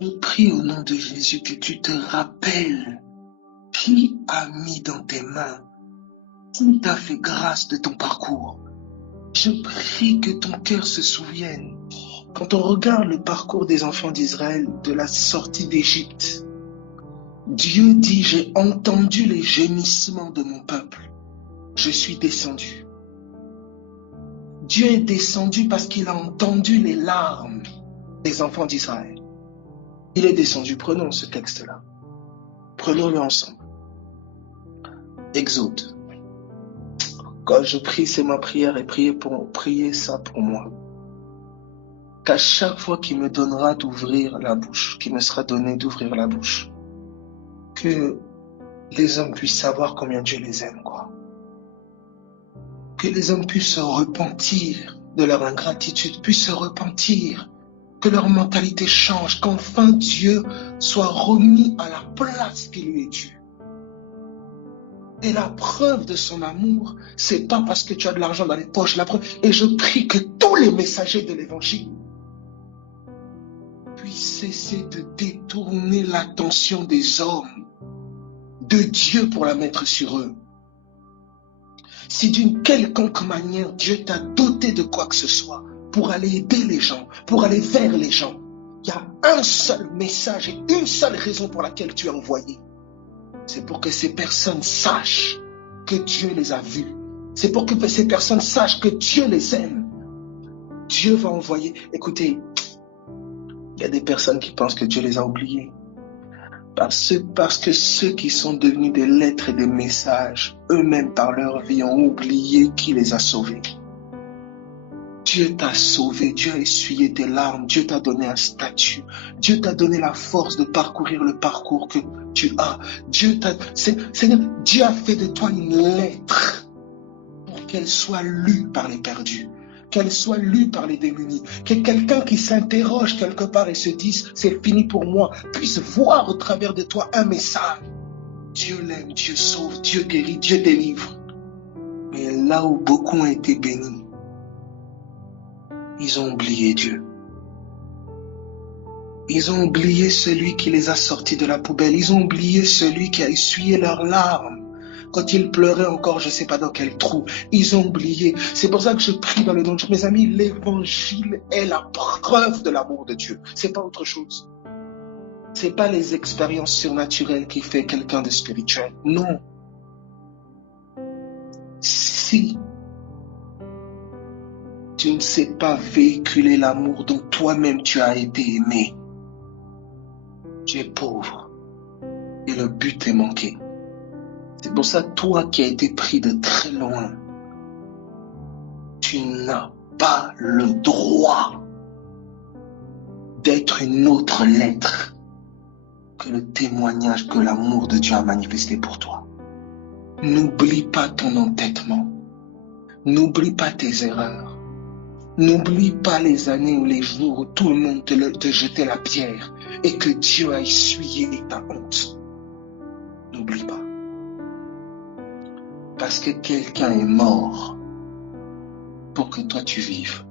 Je prie au nom de Jésus que tu te rappelles qui a mis dans tes mains, qui t'a fait grâce de ton parcours. Je prie que ton cœur se souvienne. Quand on regarde le parcours des enfants d'Israël de la sortie d'Égypte, Dieu dit, j'ai entendu les gémissements de mon peuple. Je suis descendu. Dieu est descendu parce qu'il a entendu les larmes des enfants d'Israël. Il est descendu. Prenons ce texte-là. Prenons-le ensemble. Exode. Quand je prie, c'est ma prière et priez ça pour moi. Qu'à chaque fois qu'il me donnera d'ouvrir la bouche, qu'il me sera donné d'ouvrir la bouche, que les hommes puissent savoir combien Dieu les aime, quoi. Que les hommes puissent se repentir de leur ingratitude, puissent se repentir, que leur mentalité change, qu'enfin Dieu soit remis à la place qui lui est due. Et la preuve de son amour, c'est pas parce que tu as de l'argent dans les poches, la preuve. Et je prie que tous les messagers de l'évangile puissent cesser de détourner l'attention des hommes de Dieu pour la mettre sur eux. Si d'une quelconque manière Dieu t'a doté de quoi que ce soit pour aller aider les gens, pour aller vers les gens, il y a un seul message et une seule raison pour laquelle tu es envoyé. C'est pour que ces personnes sachent que Dieu les a vus. C'est pour que ces personnes sachent que Dieu les aime. Dieu va envoyer. Écoutez, il y a des personnes qui pensent que Dieu les a oubliés. Parce que ceux qui sont devenus des lettres et des messages, eux-mêmes par leur vie, ont oublié qui les a sauvés. Dieu t'a sauvé, Dieu a essuyé tes larmes, Dieu t'a donné un statut, Dieu t'a donné la force de parcourir le parcours que tu as. Seigneur, Dieu a fait de toi une lettre pour qu'elle soit lue par les perdus, qu'elle soit lue par les démunis, que quelqu'un qui s'interroge quelque part et se dise c'est fini pour moi, puisse voir au travers de toi un message. Dieu l'aime, Dieu sauve, Dieu guérit, Dieu délivre. Mais là où beaucoup ont été bénis, ils ont oublié Dieu. Ils ont oublié celui qui les a sortis de la poubelle. Ils ont oublié celui qui a essuyé leurs larmes quand ils pleuraient encore, je ne sais pas dans quel trou. Ils ont oublié. C'est pour ça que je prie dans le nom de Dieu. Mes amis, l'évangile est la preuve de l'amour de Dieu. C'est pas autre chose. C'est pas les expériences surnaturelles qui fait quelqu'un de spirituel. Non. Si tu ne sais pas véhiculer l'amour dont toi-même tu as été aimé, tu es pauvre et le but est manqué. C'est pour ça, toi qui as été pris de très loin, tu n'as pas le droit d'être une autre lettre que le témoignage que l'amour de Dieu a manifesté pour toi. N'oublie pas ton entêtement. N'oublie pas tes erreurs. N'oublie pas les années ou les jours où tout le monde te jetait la pierre et que Dieu a essuyé ta honte. N'oublie pas. Parce que quelqu'un est mort pour que toi tu vives.